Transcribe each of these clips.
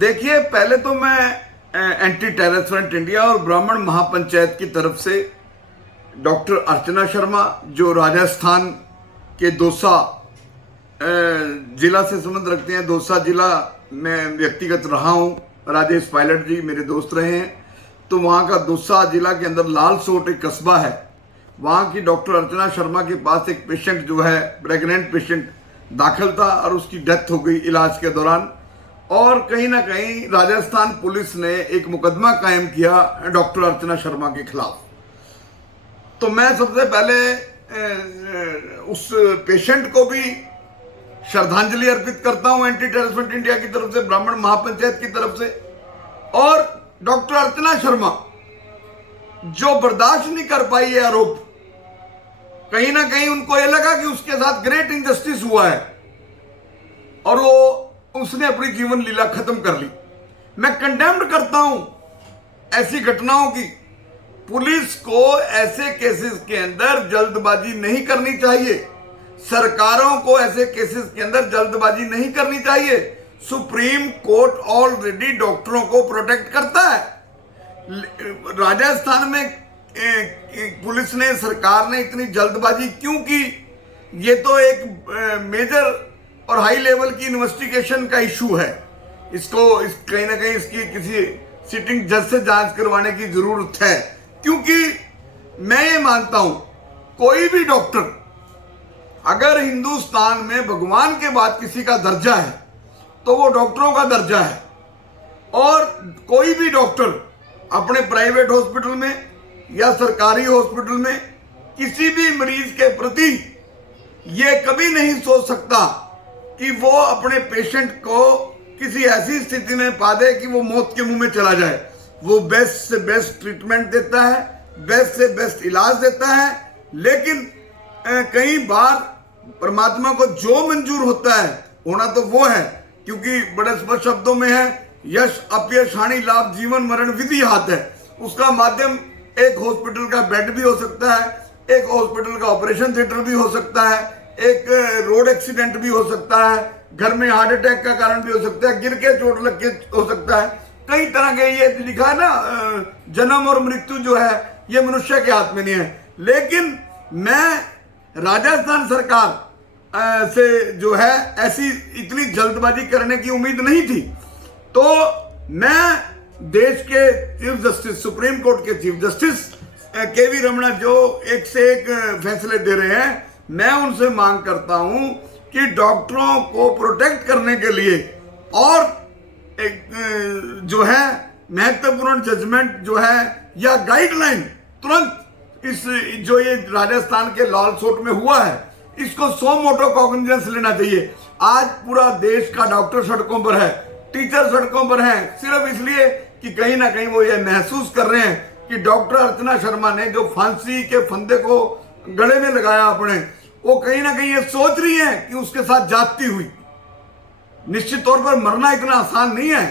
देखिए, पहले तो मैं एंटी टेरर फ्रंट इंडिया और ब्राह्मण महापंचायत की तरफ से डॉक्टर अर्चना शर्मा, जो राजस्थान के दौसा जिला से संबंध रखते हैं, दौसा जिला में व्यक्तिगत रहा हूं। राजेश पायलट जी मेरे दोस्त रहे हैं। तो वहां का दौसा जिला के अंदर लालसोट एक कस्बा है, वहां की डॉक्टर अर्चना शर्मा के पास एक पेशेंट जो है, प्रेग्नेंट पेशेंट दाखिल था और उसकी डेथ हो गई इलाज के दौरान। और कहीं ना कहीं राजस्थान पुलिस ने एक मुकदमा कायम किया डॉक्टर अर्चना शर्मा के खिलाफ। तो मैं सबसे पहले उस पेशेंट को भी श्रद्धांजलि अर्पित करता हूं एंटी टेरर फ्रंट इंडिया की तरफ से, ब्राह्मण महापंचायत की तरफ से। और डॉक्टर अर्चना शर्मा जो बर्दाश्त नहीं कर पाई ये आरोप, कहीं ना कहीं उनको ये लगा कि उसके साथ ग्रेट इनजस्टिस हुआ है और उसने अपनी जीवन लीला खत्म कर ली। मैं कंडेम्ड करता हूं ऐसी घटनाओं की। पुलिस को ऐसे केसेस के अंदर जल्दबाजी नहीं करनी चाहिए, सरकारों को ऐसे केसेस के अंदर जल्दबाजी नहीं करनी चाहिए। सुप्रीम कोर्ट ऑलरेडी डॉक्टरों को प्रोटेक्ट करता है। राजस्थान में पुलिस ने, सरकार ने इतनी जल्दबाजी क्यों की? ये तो एक मेजर और हाई लेवल की इन्वेस्टिगेशन का इशू है। कहीं ना कहीं इसकी किसी सिटिंग जज से जांच करवाने की जरूरत है, क्योंकि मैं ये मानता हूं कोई भी डॉक्टर, अगर हिंदुस्तान में भगवान के बाद किसी का दर्जा है तो वो डॉक्टरों का दर्जा है। और कोई भी डॉक्टर अपने प्राइवेट हॉस्पिटल में या सरकारी हॉस्पिटल में किसी भी मरीज के प्रति ये कभी नहीं सोच सकता कि वो अपने पेशेंट को किसी ऐसी स्थिति में पा दे कि वो मौत के मुंह में चला जाए। वो बेस्ट से बेस्ट ट्रीटमेंट देता है, बेस्ट से बेस्ट इलाज देता है। लेकिन कई बार परमात्मा को जो मंजूर होता है होना तो वो है, क्योंकि बड़े स्पष्ट शब्दों में है, यश अपयश हानि लाभ जीवन मरण विधि हाथ है। उसका माध्यम एक हॉस्पिटल का बेड भी हो सकता है, एक हॉस्पिटल का ऑपरेशन थिएटर भी हो सकता है, एक रोड एक्सीडेंट भी हो सकता है, घर में हार्ट अटैक का कारण भी हो सकता है, गिर के चोट लग के हो सकता है। कई तरह के, ये लिखा है ना, जन्म और मृत्यु जो है ये मनुष्य के हाथ में नहीं है। लेकिन मैं राजस्थान सरकार से जो है ऐसी इतनी जल्दबाजी करने की उम्मीद नहीं थी। तो मैं देश के चीफ जस्टिस, सुप्रीम कोर्ट के चीफ जस्टिस केवी रमणा जो एक से एक फैसले दे रहे हैं, मैं उनसे मांग करता हूं कि डॉक्टरों को प्रोटेक्ट करने के लिए और एक जो है महत्वपूर्ण जजमेंट जो है या गाइडलाइन तुरंत इस जो ये राजस्थान के लालसोट में हुआ है, इसको सो मोटो कॉग्निजेंस लेना चाहिए। आज पूरा देश का डॉक्टर सड़कों पर है, टीचर सड़कों पर हैं, सिर्फ इसलिए कि कहीं ना कहीं वो ये महसूस कर रहे हैं कि डॉक्टर अर्चना शर्मा ने जो फांसी के फंदे को गले में लगाया अपने, वो कहीं ना कहीं ये सोच रही है कि उसके साथ जाती हुई। निश्चित तौर पर मरना इतना आसान नहीं है,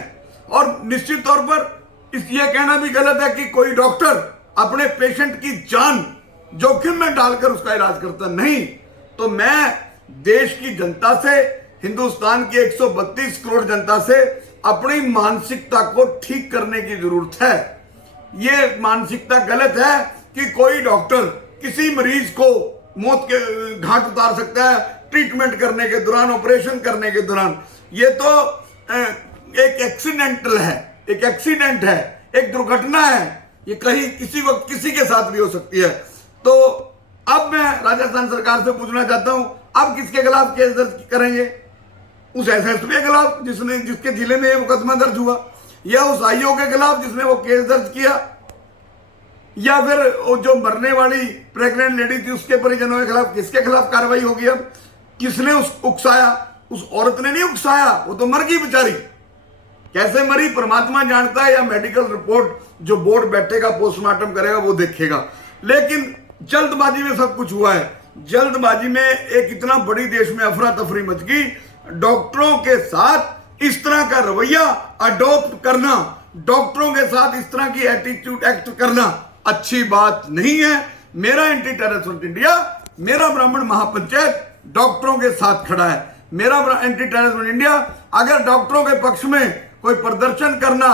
और निश्चित तौर पर ये कहना भी गलत है कि कोई डॉक्टर अपने पेशेंट की जान जोखिम में डालकर उसका इलाज करता नहीं। तो मैं देश की जनता से, हिंदुस्तान की 132 करोड़ जनता से अपनी मानसिकता को ठीक करने की जरूरत है। ये मानसिकता गलत है कि कोई डॉक्टर किसी मरीज को मौत के घाट उतार सकता है ट्रीटमेंट करने के दौरान, ऑपरेशन करने के दौरान। ये तो एक एक्सीडेंटल है, एक एक्सीडेंट है, एक दुर्घटना है। ये कहीं किसी वक्त किसी के साथ भी हो सकती है। तो अब मैं राजस्थान सरकार से पूछना चाहता हूं, अब किसके खिलाफ केस दर्ज करेंगे? उस एसएसपी के खिलाफ जिसके जिले में मुकदमा दर्ज हुआ, या उस आईओ के खिलाफ जिसने वो केस दर्ज किया, या फिर वो जो मरने वाली प्रेग्नेंट लेडी थी उसके परिजनों के खिलाफ? किसके खिलाफ कार्रवाई होगी? अब किसने उकसाया? उस औरत ने नहीं उकसाया, वो तो मर गई बेचारी। कैसे मरी परमात्मा जानता है, या मेडिकल रिपोर्ट जो बोर्ड बैठेगा, पोस्टमार्टम करेगा, वो देखेगा। लेकिन जल्दबाजी में सब कुछ हुआ है। जल्दबाजी में एक इतना बड़ी देश में अफरा तफरी मच गई। डॉक्टरों के साथ इस तरह का रवैया अडॉप्ट करना, डॉक्टरों के साथ इस तरह की एटीट्यूड एक्ट करना अच्छी बात नहीं है। मेरा एंटी टेरर फ्रंट इंडिया, मेरा ब्राह्मण महापंचायत डॉक्टरों के साथ खड़ा है। मेरा एंटी टेरर फ्रंट इंडिया अगर डॉक्टरों के पक्ष में कोई प्रदर्शन करना,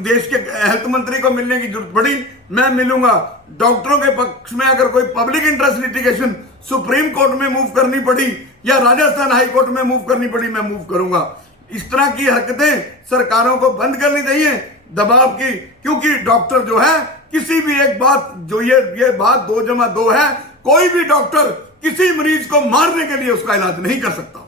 देश के हेल्थ मंत्री को मिलने की जरूरत पड़ी मैं मिलूंगा। डॉक्टरों के पक्ष में अगर कोई public interest litigation supreme court में मूव करनी पड़ी या राजस्थान हाई कोर्ट में मूव करनी पड़ी, मैं मूव करूंगा। इस तरह की हरकतें सरकारों को बंद करनी चाहिए, दबाव की, क्योंकि डॉक्टर जो है किसी भी एक बात, जो ये बात 2 + 2 है, कोई भी डॉक्टर किसी मरीज को मारने के लिए उसका इलाज नहीं कर सकता।